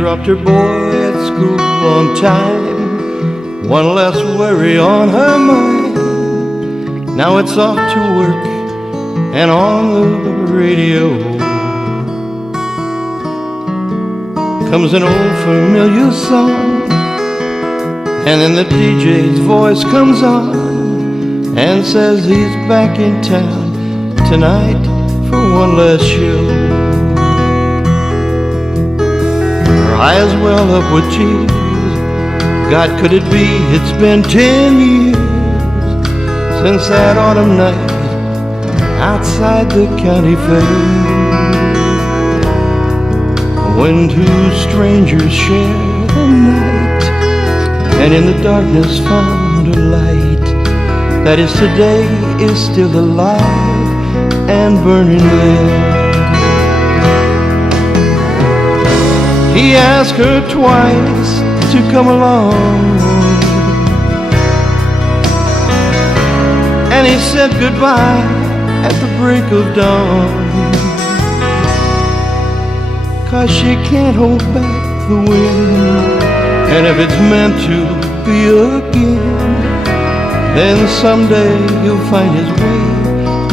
dropped her boy at school on time, one less worry on her mind. Now it's off to work and on the radio comes an old familiar song, and then the DJ's voice comes on and says he's back in town tonight for one last show. Her eyes well up with tears. God, could it be it's been 10 years since that autumn night outside the county fair, when two strangers share the night and in the darkness found a light that is today is still alive and burning there. He asked her twice to come along, and he said goodbye at the break of dawn, 'cause she can't hold back the wind, and if it's meant to be again, then someday he'll find his way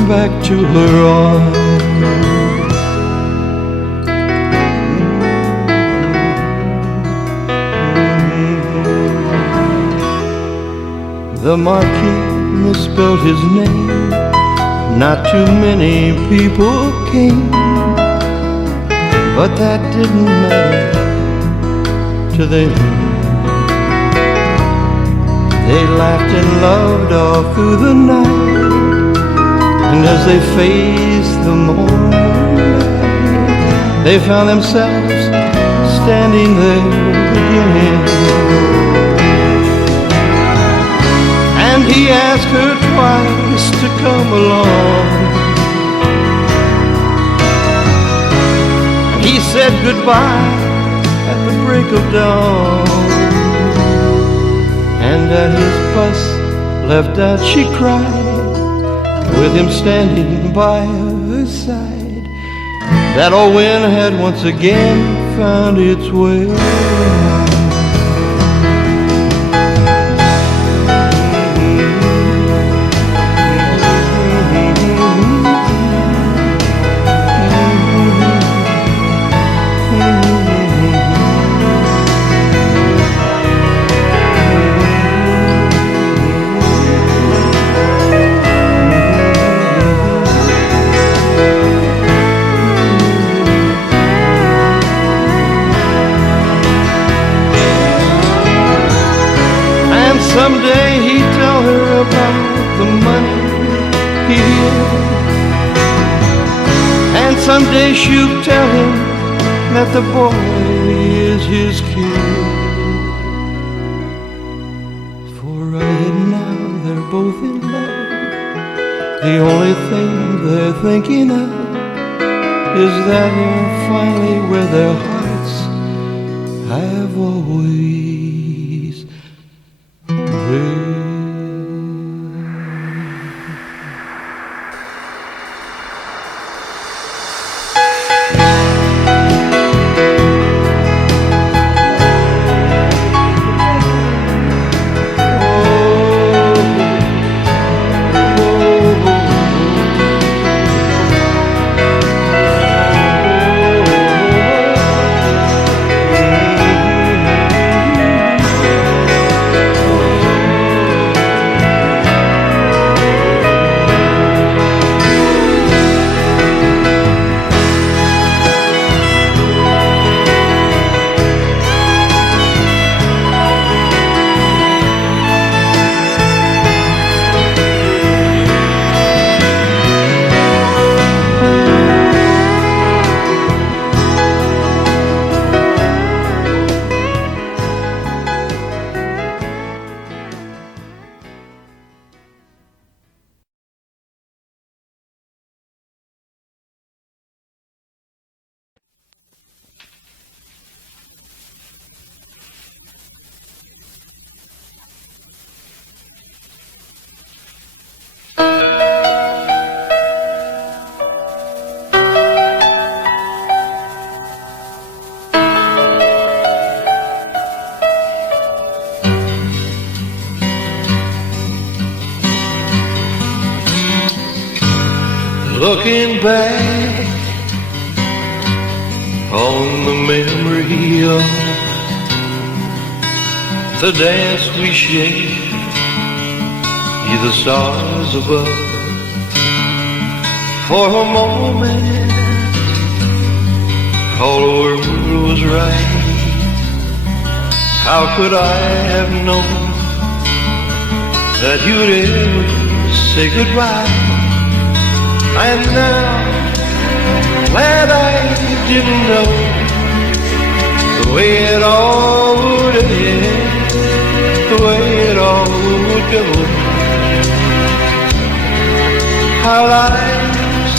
back to her arms. The Marquis misspelled his name, not too many people came, but that didn't matter to them. They laughed and loved all through the night, and as they faced the morning, they found themselves standing there again. And he asked her twice to come along, and he said goodbye at the break of dawn. And at his bus left out she cried, with him standing by her side. That old wind had once again found its way. Someday he'd tell her about the money he hid, and someday she'll tell him that the boy is his kid. For right now they're both in love. The only thing they're thinking of is that they're finally where their hearts have always been. looking back on the memory of the dance we shared, neath the stars above. For a moment, all the world was right. How could I have known that you'd ever say goodbye? And now, glad I didn't know the way it all would end, the way it all would go. How life's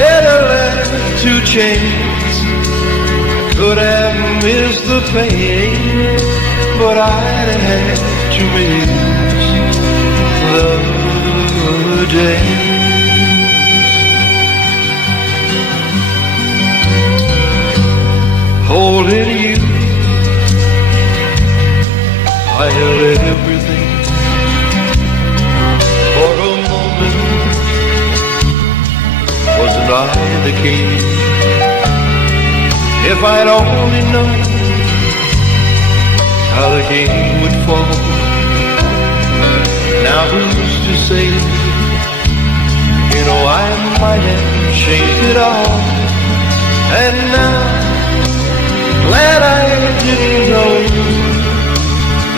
better left to chance. Could have missed the pain, but I'd had to miss the dance. Holding you, I held everything. For a moment, wasn't I the king? If I'd only known how the game would fall. Now who's to say, you know, I might have changed it all. And now, glad I didn't know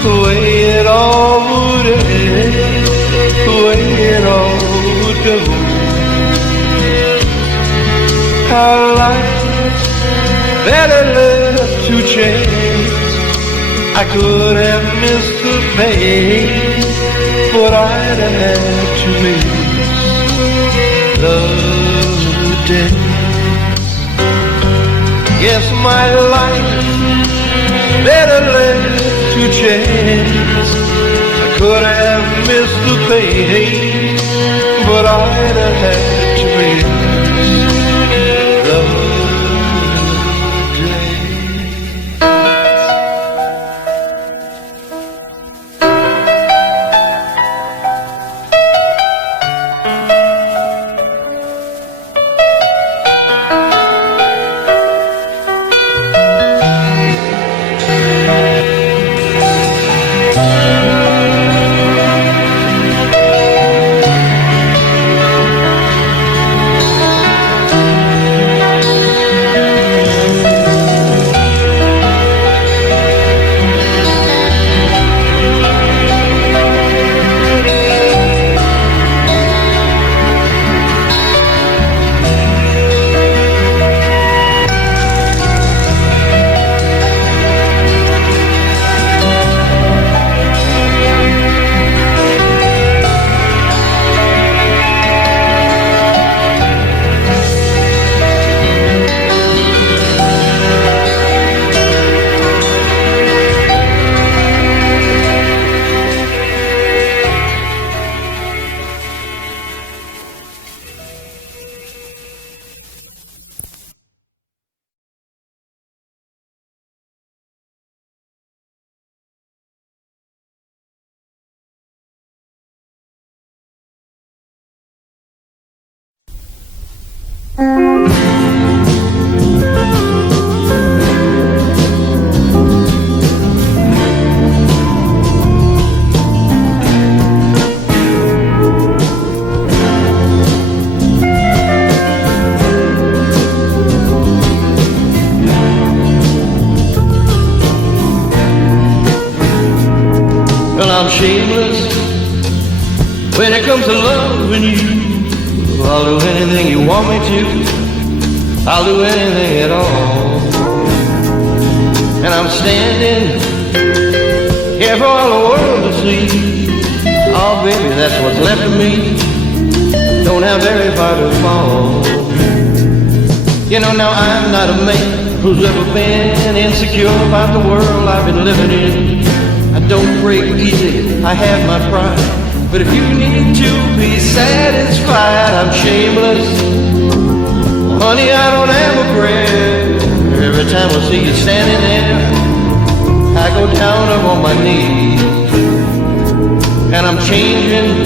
the way it all would end, the way it all would go. How life's better left to chance. I could have missed the pain, but I'd have had to miss the dance. Yes, my life better left to chance. I could have missed the pain, but I'd have had to miss the I'm shameless when it comes to loving you. I'll do anything you want me to. I'll do anything at all. And I'm standing here for all the world to see. Oh baby, that's what's left of me. Don't have very far to fall. You know, now I'm not a man who's ever been insecure about the world I've been living in. I don't break easy, I have my pride. But if you need to be satisfied, I'm shameless. Honey, I don't have a prayer. Every time I see you standing there, I go down up on my knees. And I'm changing,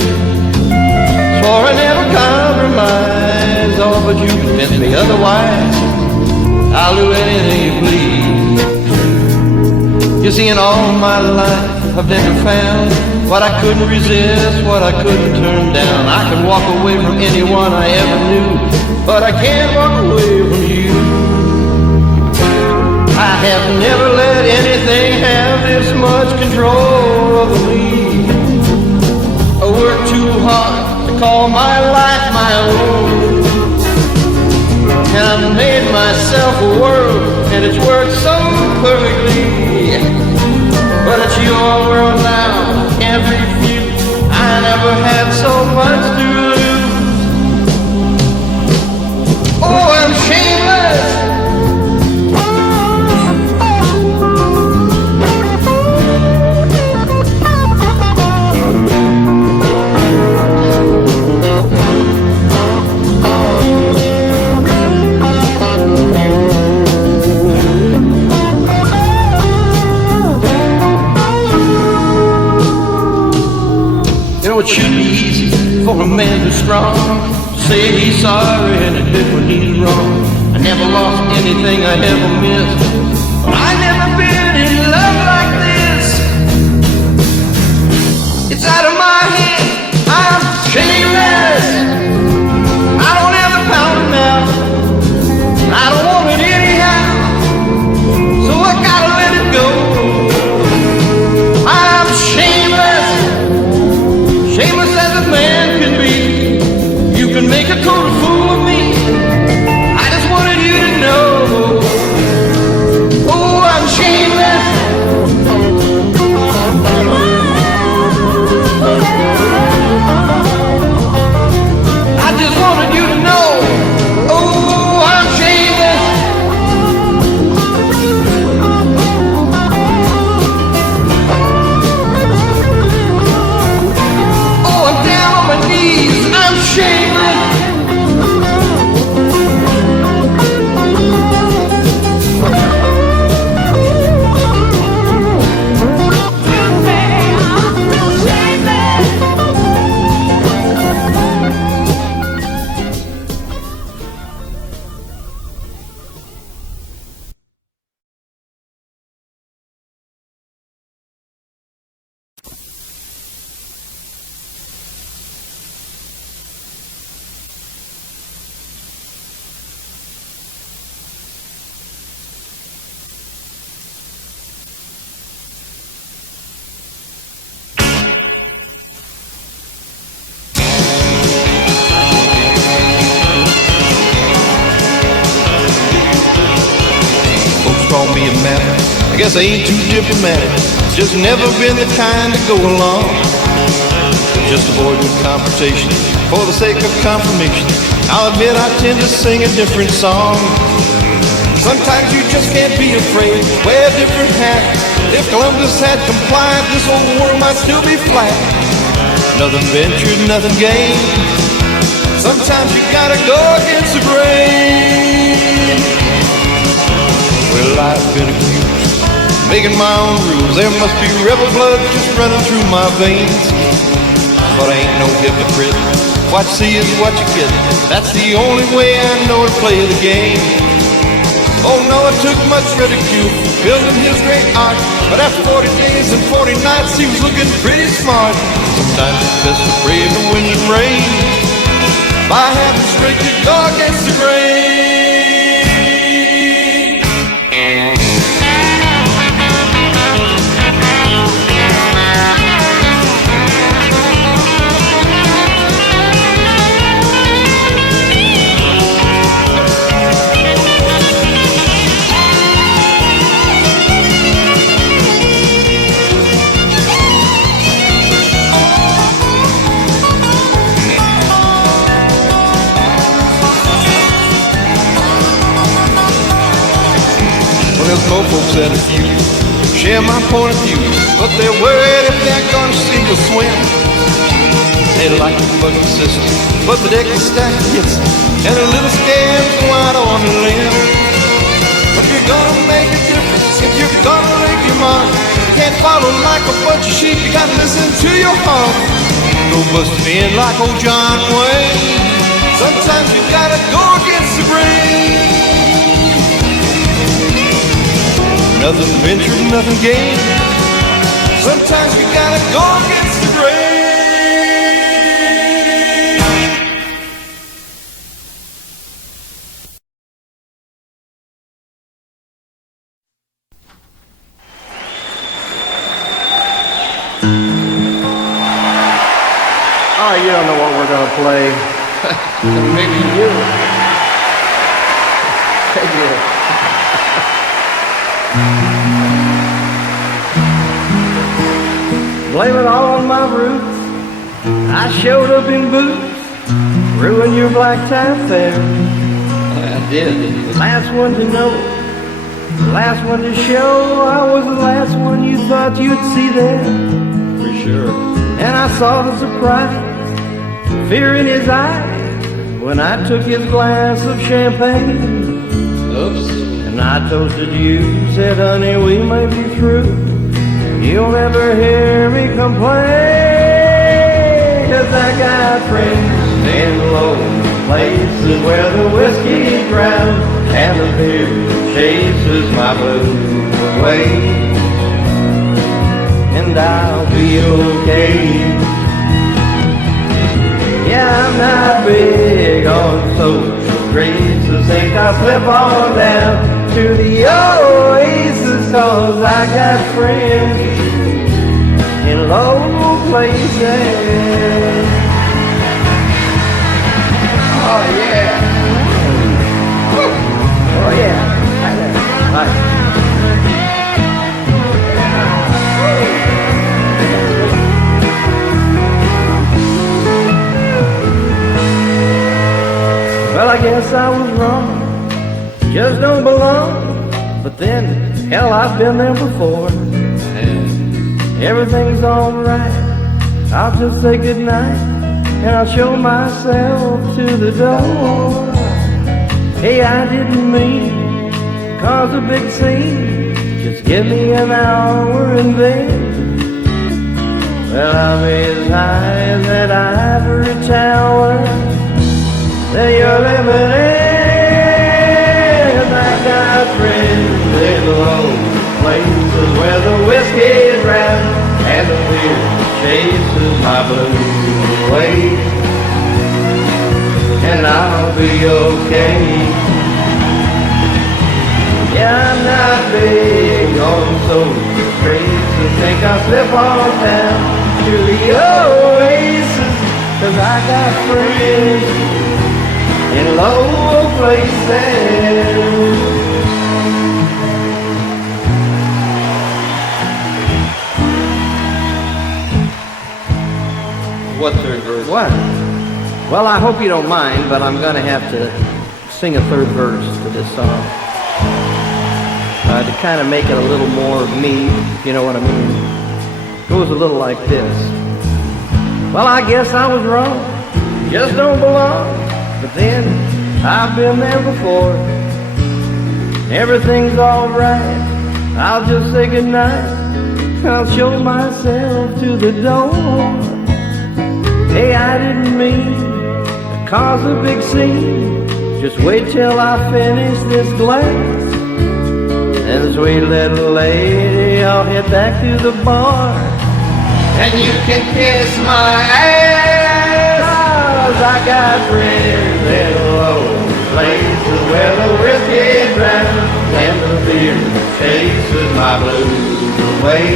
swore I never compromise. but you convince me otherwise. I'll do anything you please. You see, in all my life I've never found what I couldn't resist, what I couldn't turn down. I can walk away from anyone I ever knew, but I can't walk away from you. I have never let anything have this much control over me. I work too hard to call my life my own, and I've made myself a world, and it's worked so perfectly. But it's your world now, can't refuse. I never had so much to lose. Oh, I'm shameless. It should be easy for a man who's strong to say he's sorry and admit when he's wrong. I never lost anything I ever missed, but I never been in love like this. It's out of my head, I'm shameless. I don't have the power now, I don't want it anyhow, so I gotta let it go. I'm shameless. Shameless as a man can be. You can make a total fool of me. I just wanted you to know. Oh, I'm shameless. I just wanted you to know. Oh, I'm shameless. I'm shameless. Call me a man. I guess I ain't too diplomatic. Just never been the kind to go along. Just avoiding confrontation for the sake of confirmation. I'll admit I tend to sing a different song. Sometimes you just can't be afraid. Wear different hats. If Columbus had complied, this old world might still be flat. Nothing ventured, nothing gained. Sometimes you gotta go against the grain. Well, I've been accused, making my own rules. There must be rebel blood just running through my veins. But I ain't no hypocrite. What you see is what you get. That's the only way I know to play the game. Oh no, it took much ridicule building his great art, but after 40 days and 40 nights he was looking pretty smart. Sometimes it's best to brave the wind and rain by having straight to go against the grain. There's more folks that a few share my point of view, but they're worried if they're gonna sink or swim. They like the fucking system, but the deck is stacked against them, and a little scared to go out on a limb. But if you're gonna make a difference, if you're gonna leave your mark, you can't follow like a bunch of sheep, you gotta listen to your heart. Go bustin' in like old John Wayne. Sometimes you gotta go Nothing ventured, nothing gained. Sometimes you gotta go against the grain. Oh, you don't know what we're gonna play. Maybe you will. Thank you. Blame it all on my roots. I showed up in boots, ruined your black tie affair. I did. The last one to know, the last one to show. I was the last one you thought you'd see there. For sure. And I saw the surprise, fear in his eyes, when I took his glass of champagne. Oops. And I toasted you, said, honey, we may be through. You'll never hear me complain, 'cause I got friends in low places where the whiskey drowns and the beer chases my blues away. And I'll be okay. Yeah, I'm not big on social graces. Think I'll slip on down to the oasis, 'cause I got friends in low places. Oh yeah. Oh yeah. Right there. Right. Well, I guess I was wrong, just don't belong. But then, hell, I've been there before. Everything's alright, I'll just say goodnight, and I'll show myself to the door. Hey, I didn't mean to cause a big scene, just give me an hour and then, well, I'll be as high as that ivory tower that you're living in. I got friends in low places where the whiskey drowns and the beer chases my blues away. And I'll be okay. Yeah, I'm not big on social graces. Think I'll slip on down to the oasis, 'cause I got friends in low places. What third verse? What? Well, I hope you don't mind, but I'm gonna have to sing a third verse to this song. To kind of make it a little more of me, if you know what I mean. It goes a little like this. Well, I guess I was wrong, just don't belong. But then, I've been there before. Everything's alright, I'll just say goodnight. I'll show myself to the door. Hey, I didn't mean to cause a big scene. Just wait till I finish this glass. And sweet little lady, I'll head back to the bar. And you can kiss my ass, 'Cause I got friends in low places where the whiskey drowns and the beer chases my blues away.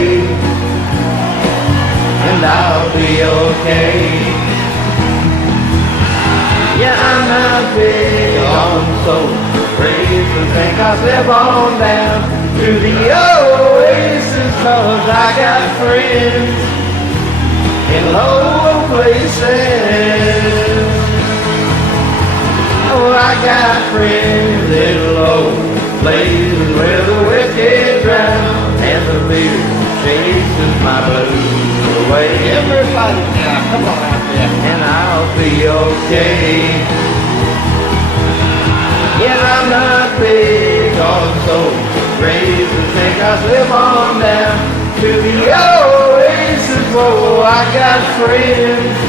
And I'll be okay. Yeah, I'm not big on social graces. Think I'll slip on down to the oasis, 'cause I got friends in low places. Oh, I got friends in low places where the wicked drown and the beer chases my blues away. Everybody now, come on out there. And I'll be okay. Yeah, I'm not big on social graces. Think I'll slip on down to the oasis. Oh, I got friends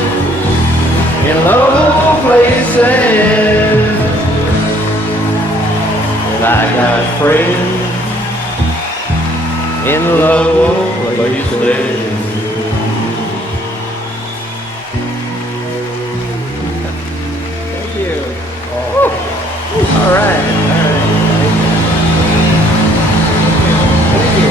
in low places. And I got friends in love or places. Thank you. All right. Thank you.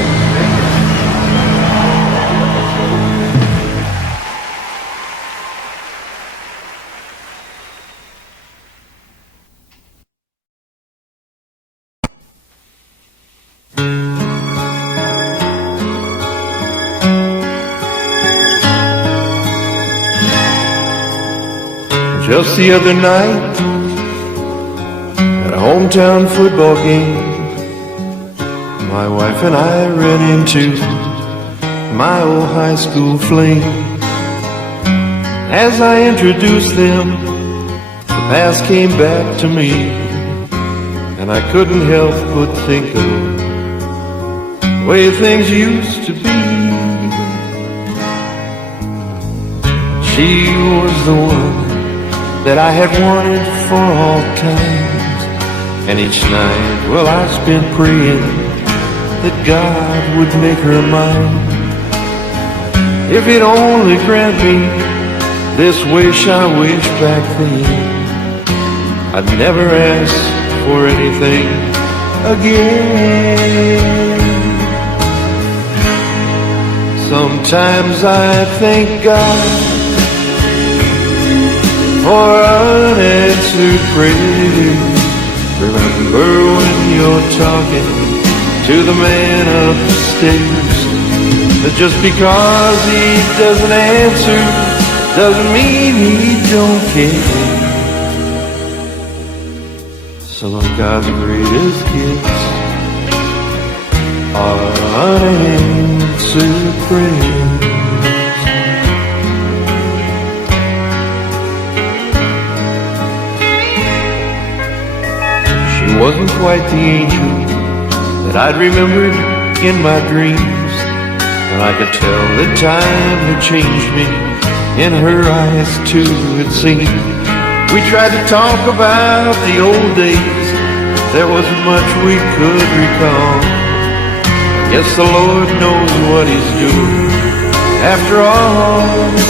Just the other night, at a hometown football game, my wife and I ran into my old high school flame. As I introduced them, the past came back to me, and I couldn't help but think of the way things used to be. She was the one that I had wanted for all times, and each night, well, I spent praying that God would make her mine. If He'd only grant me this wish I wish back then, I'd never ask for anything again. Sometimes I thank God for unanswered prayers. Remember when you're talking to the man upstairs, that just because he doesn't answer doesn't mean he don't care. Some of God's greatest gifts are unanswered prayers. Wasn't quite the angel that I'd remembered in my dreams, and I could tell that time had changed me. In her eyes too it seemed. We tried to talk about the old days, there wasn't much we could recall. I guess the Lord knows what He's doing after all.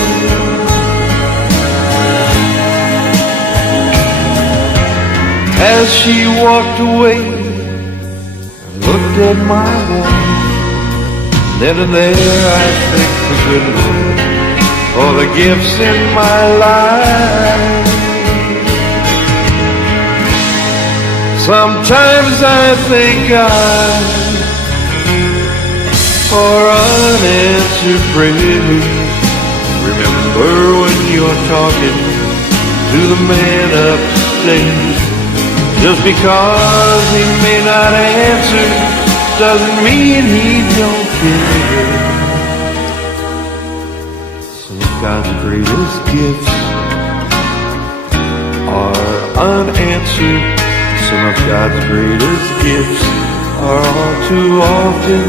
As she walked away, I looked at my wife. Then and there I thanked the good Lord for the gifts in my life. Sometimes I thank God for unanswered prayers. Remember when you're talking to the man upstairs, just because he may not answer doesn't mean he don't care. Some of God's greatest gifts are unanswered. Some of God's greatest gifts are all too often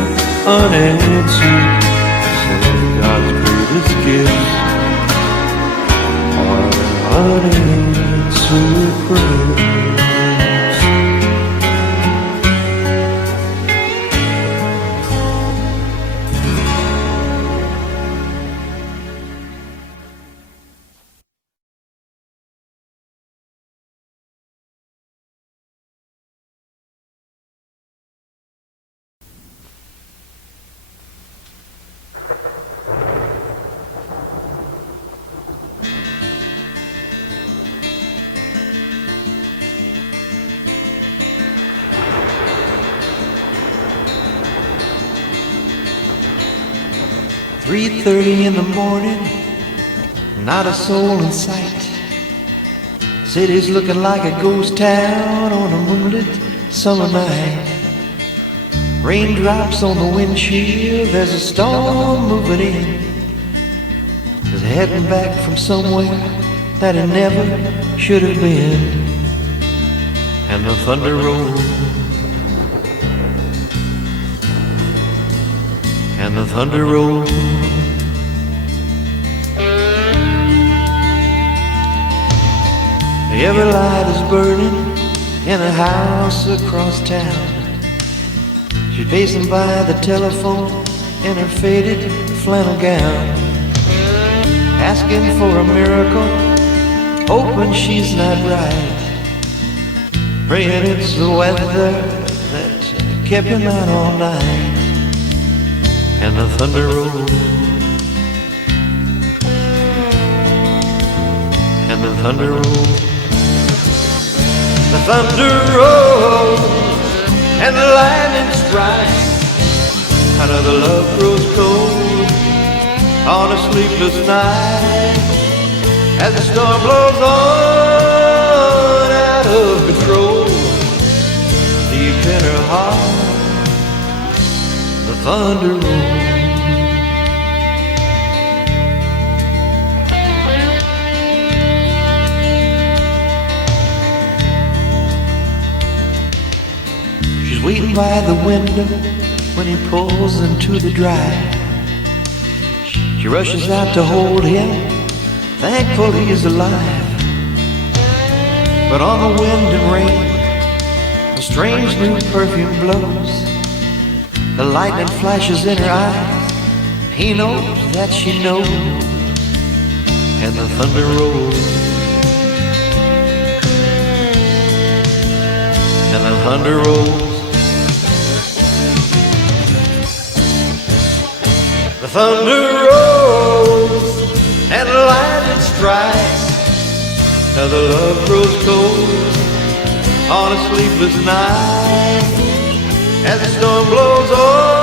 unanswered. Some of God's greatest gifts are unanswered prayers. "3:30 in the morning, not a soul in sight. City's looking like a ghost town on a moonlit summer night. Raindrops on the windshield, there's a storm moving in. It's heading back from somewhere that it never should have been. And the thunder rolls, and the thunder rolls. Every light is burning in a house across town. She's pacing by the telephone in her faded flannel gown, asking for a miracle, hoping she's not right, praying it's the weather that kept him out all night. And the thunder rolls, and the thunder rolls, the thunder rolls, and the lightning strikes. Another love grows cold on a sleepless night, as the storm blows on out of control. Deep in her heart, the thunder rolls. She's waiting by the window when he pulls into the drive. She rushes out to hold him, thankful he's alive. But on the wind and rain, a strange new perfume blows. The lightning flashes in her eyes, he knows that she knows. And the thunder rolls, and the thunder rolls. The thunder rolls and the lightning strikes. Now the love grows cold on a sleepless night, as the storm blows on